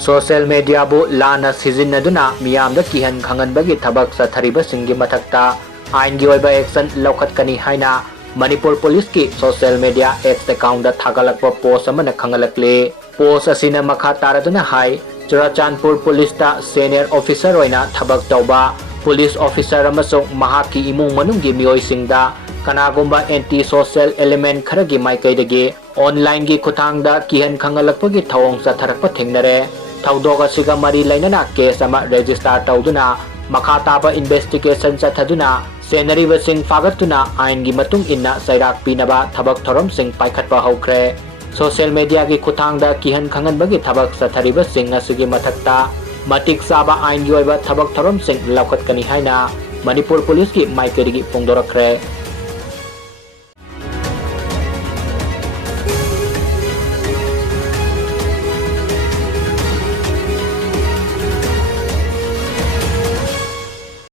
Social media बु लाना सिजिन्नदुना मियामदा किहन खंगनबगी थबक चथरिबसिंगी मथक्ता आइनगी ओइबा एक्शन लौखतकनी हाइना मणिपुर पुलिस की सोशल मीडिया एक्स अकाउंट थागलक्प पोस्ट अमना खंगलक्ले। पोस्ट असिना मखा तारदुना हाई चुराचांदपुर पुलिस ता सीनियर ऑफिसर ओइना थबक तौबा पुलिस ऑफिसर अमसुंग महाकी इमुंग मनुंगी मियोइसिंगदा कनागुंबा एंटी सोशल एलिमेंट खरगी माइकैदगी ऑनलाइन की खुथांगदा किहन खंगलक्पगी थवोंग चथरक्प थेंगनरे। थौदोक असिगा मरी लैनना केस अमा रजिस्टर तौदुना मखा ताबा इन्वेस्टिगेशन चथदुना सेनरीबसिंग फागतुना आइनगी मतुंग इन्ना सैराक पीनबा थबक थोरमसिंग पाइखटपा हौख्रे। सोशल मीडिया की खुथांगदा किहन खंगनबगी थबक चथरिबसिंग असिगी मथक्ता मतिक चाबा आइनगी ओइबा थबक थोरमसिंग लौखतकनी हाइना मणिपुर पुलिस की माइकैदगी फोंदोरक्रे।